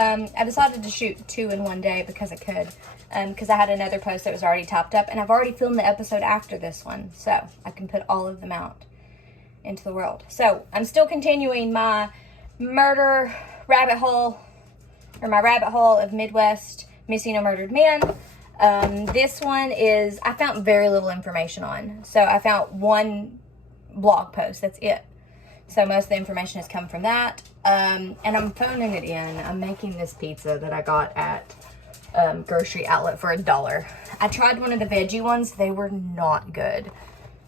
I decided to shoot 2 in one day because I could. Because I had another post that was already topped up. And I've already filmed the episode after this one. So I can put all of them out into the world. So I'm still continuing my murder rabbit hole. Or my rabbit hole of Midwest missing or murdered men. This one is, I found very little information on. So I found one blog post. That's it. So most of the information has come from that. And I'm phoning it in. I'm making this pizza that I got at grocery outlet for $1. I tried one of the veggie ones. They were not good.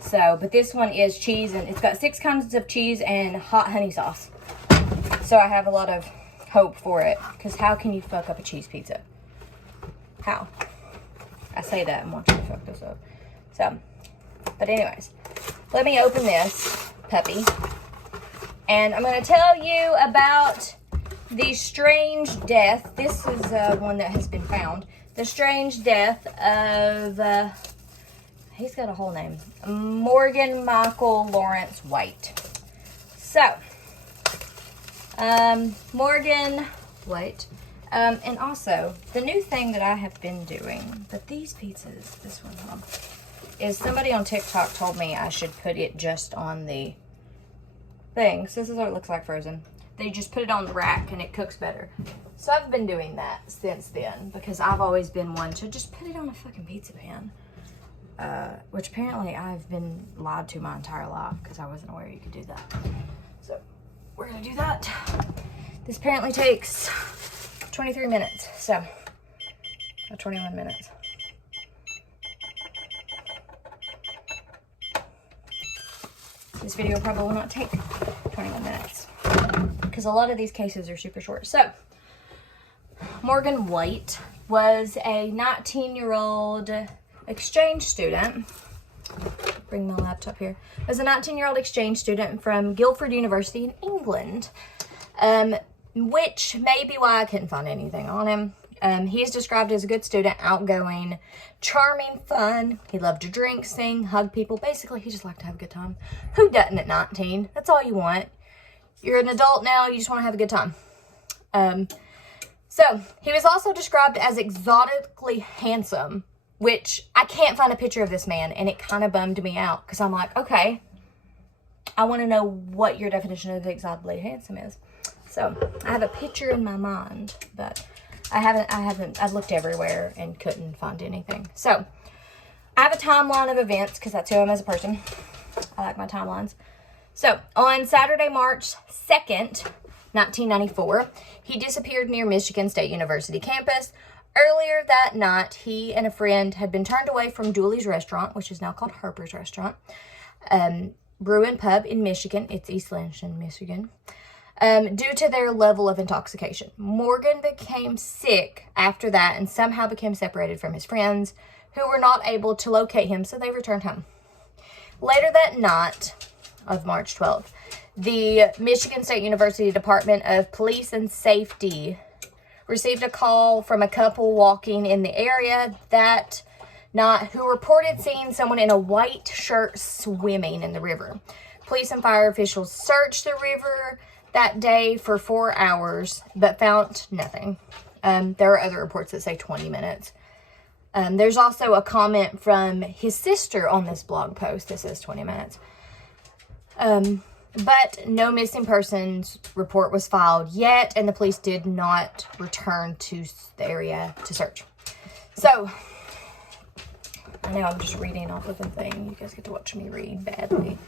So, but this one is cheese, and it's got 6 kinds of cheese and hot honey sauce. So I have a lot of hope for it. Because how can you fuck up a cheese pizza? How? I say that and want you to fuck this up. So, but anyways, let me open this puppy. And I'm going to tell you about the strange death. This is one that has been found. The strange death of, he's got a whole name. Morgan Michael Laurence White. So, Morgan White. And also, the new thing that I have been doing, but these pizzas, this one, is somebody on TikTok told me I should put it just on the thing. So this is what it looks like frozen. They just put it on the rack and it cooks better. So I've been doing that since then because I've always been one to just put it on a fucking pizza pan. Which apparently I've been lied to my entire life because I wasn't aware you could do that. So we're gonna do that. This apparently takes 23 minutes, so 21 minutes. This video probably will not take 21 minutes because a lot of these cases are super short. So, Morgan White was a 19-year-old exchange student. Bring my laptop here. Was a 19-year-old exchange student from Guildford University in England, which may be why I couldn't find anything on him. He is described as a good student, outgoing, charming, fun. He loved to drink, sing, hug people. Basically, he just liked to have a good time. Who doesn't at 19? That's all you want. You're an adult now. You just want to have a good time. So, he was also described as exotically handsome, which I can't find a picture of this man, and it kind of bummed me out because I'm like, okay, I want to know what your definition of exotically handsome is. So, I have a picture in my mind, but I've looked everywhere and couldn't find anything. So, I have a timeline of events because that's who I am as a person. I like my timelines. So, on Saturday, March 2nd, 1994, he disappeared near Michigan State University campus. Earlier that night, he and a friend had been turned away from Dooley's Restaurant, which is now called Harper's Restaurant, Brew and Pub in Michigan. It's East Lansing, Michigan. Due to their level of intoxication. Morgan became sick after that and somehow became separated from his friends who were not able to locate him, so they returned home. Later that night of March 12th, the Michigan State University Department of Police and Safety received a call from a couple walking in the area that night who reported seeing someone in a white shirt swimming in the river. Police and fire officials searched the river that day for 4 hours, but found nothing. There are other reports that say 20 minutes. There's also a comment from his sister on this blog post that says 20 minutes. But no missing persons report was filed yet, and the police did not return to the area to search. So, I know I'm just reading off of a thing. You guys get to watch me read badly.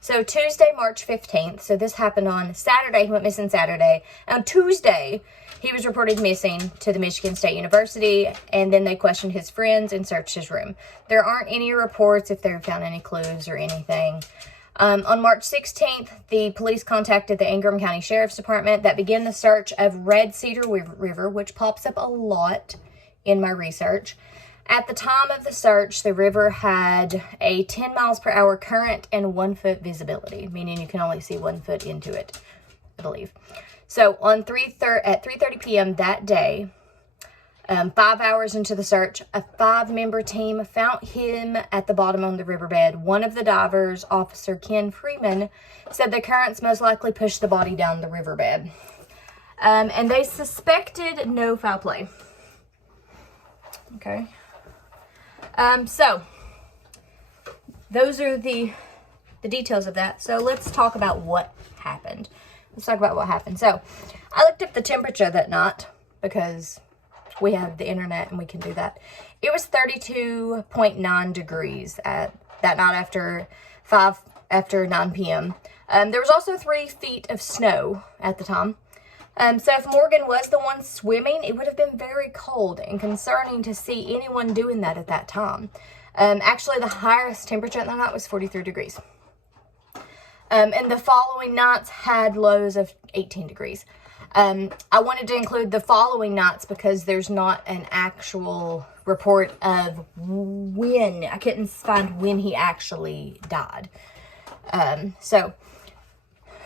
So, Tuesday, March 15th. So, this happened on Saturday. He went missing Saturday. On Tuesday, he was reported missing to the Michigan State University, and then they questioned his friends and searched his room. There aren't any reports if they found any clues or anything. On March 16th, the police contacted the Ingham County Sheriff's Department that began the search of Red Cedar River, which pops up a lot in my research. At the time of the search, the river had a 10 miles per hour current and 1 foot visibility, meaning you can only see 1 foot into it, I believe. So at 3:30 p.m. that day, 5 hours into the search, a 5-member team found him at the bottom of the riverbed. One of the divers, Officer Ken Freeman, said the currents most likely pushed the body down the riverbed. And they suspected no foul play. Okay. So those are the details of that. So let's talk about what happened. So I looked up the temperature that night because we have the internet and we can do that. It was 32.9 degrees at that night after 9 p.m. There was also 3 feet of snow at the time. So if Morgan was the one swimming, it would have been very cold and concerning to see anyone doing that at that time. Actually, the highest temperature at that night was 43 degrees. And the following nights had lows of 18 degrees. I wanted to include the following nights because there's not an actual report of when. I couldn't find when he actually died. So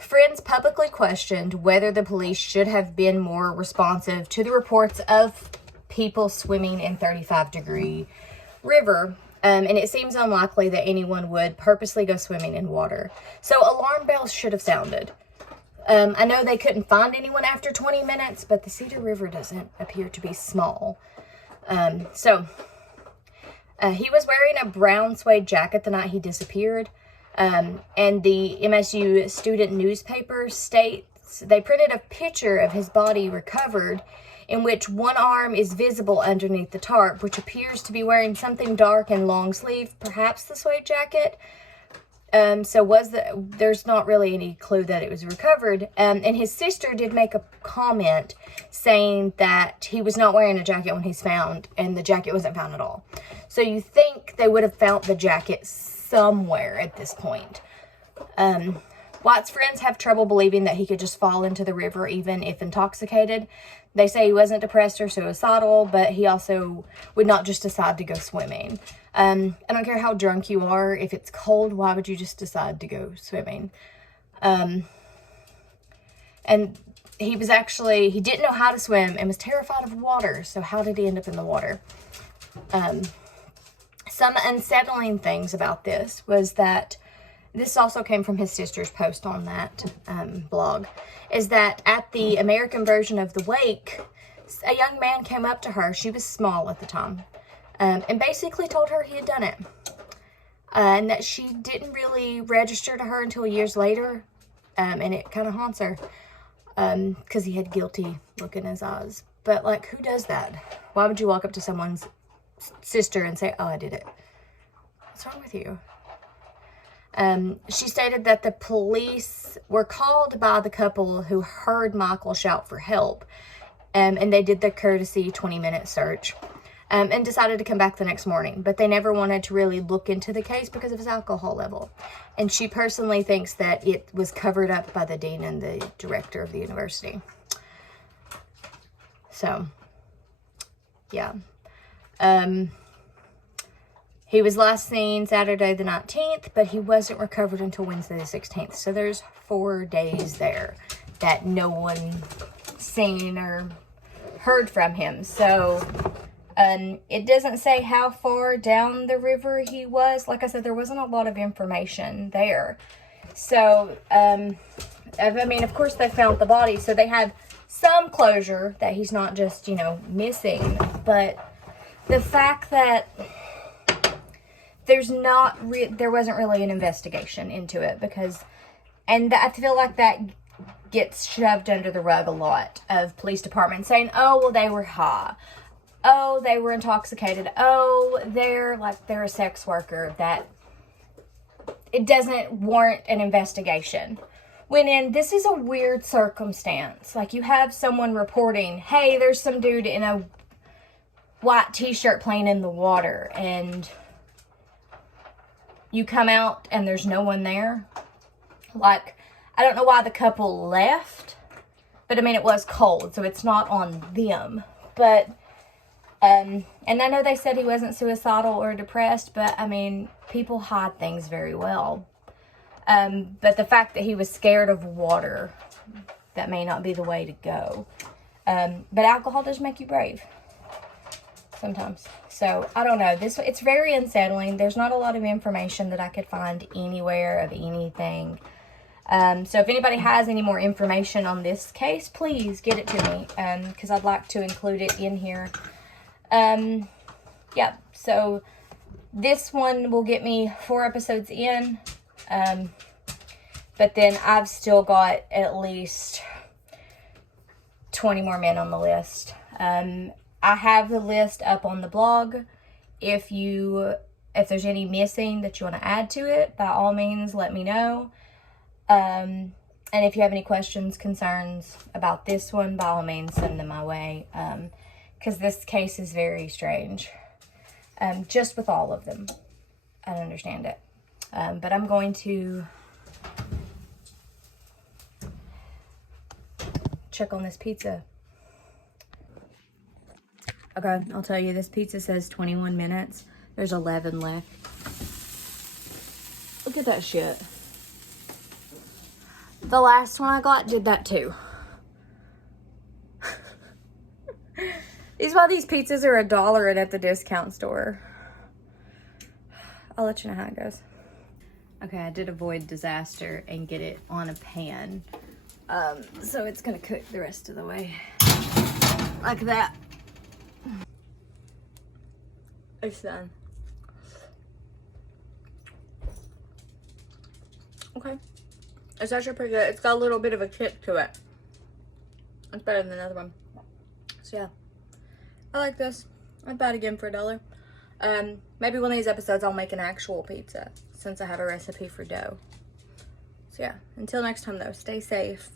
friends publicly questioned whether the police should have been more responsive to the reports of people swimming in 35-degree river. And it seems unlikely that anyone would purposely go swimming in water. So alarm bells should have sounded. I know they couldn't find anyone after 20 minutes, but the Cedar River doesn't appear to be small. He was wearing a brown suede jacket the night he disappeared. And the MSU student newspaper states they printed a picture of his body recovered in which one arm is visible underneath the tarp, which appears to be wearing something dark and long sleeve, perhaps the suede jacket. There's not really any clue that it was recovered. And his sister did make a comment saying that he was not wearing a jacket when he's found, and the jacket wasn't found at all. So you think they would have found the jacket somewhere at this point. White's friends have trouble believing that he could just fall into the river even if intoxicated. They say he wasn't depressed or suicidal, but he also would not just decide to go swimming. I don't care how drunk you are. If it's cold, why would you just decide to go swimming? And he didn't know how to swim and was terrified of water. So how did he end up in the water? Some unsettling things about this was that this also came from his sister's post on that blog, is that at the American version of the wake, a young man came up to her. She was small at the time, and basically told her he had done it, and that she didn't really register to her until years later, and it kind of haunts her because he had guilty look in his eyes. But, like, who does that? Why would you walk up to someone's sister and say, oh, I did it? What's wrong with you? She stated that the police were called by the couple who heard Michael shout for help, and they did the courtesy 20-minute search, and decided to come back the next morning. But they never wanted to really look into the case because of his alcohol level. And she personally thinks that it was covered up by the dean and the director of the university. So, yeah. He was last seen Saturday the 19th, but he wasn't recovered until Wednesday the 16th. So there's 4 days there that no one seen or heard from him. So it doesn't say how far down the river he was. Like I said, there wasn't a lot of information there. So, I mean, of course they found the body, so they have some closure that he's not just, missing. But the fact that there wasn't really an investigation into it and I feel like that gets shoved under the rug a lot of police departments saying, oh, well, they were high. Oh, they were intoxicated. Oh, they're a sex worker. That it doesn't warrant an investigation. When this is a weird circumstance. Like, you have someone reporting, hey, there's some dude in a white t-shirt playing in the water, and you come out and there's no one there. Like, I don't know why the couple left, but I mean, it was cold, so it's not on them. But, and I know they said he wasn't suicidal or depressed, but I mean, people hide things very well. But the fact that he was scared of water, that may not be the way to go. But alcohol does make you brave sometimes. So, I don't know. It's very unsettling. There's not a lot of information that I could find anywhere of anything. So if anybody has any more information on this case, please get it to me, because I'd like to include it in here. Yeah, so this one will get me 4 episodes in, but then I've still got at least 20 more men on the list. I have the list up on the blog. If there's any missing that you want to add to it, by all means, let me know. And if you have any questions, concerns about this one, by all means, send them my way. Because this case is very strange. Just with all of them. I don't understand it. But I'm going to check on this pizza. Okay, I'll tell you, this pizza says 21 minutes. There's 11 left. Look at that shit. The last one I got did that too. These pizzas are $1 and at the discount store. I'll let you know how it goes. Okay, I did avoid disaster and get it on a pan. So it's gonna cook the rest of the way. Like that. It's done. Okay. It's actually pretty good. It's got a little bit of a kick to it. It's better than the other one. So yeah. I like this. I'd buy it again for $1. Maybe one of these episodes I'll make an actual pizza, since I have a recipe for dough. So yeah, until next time though, stay safe.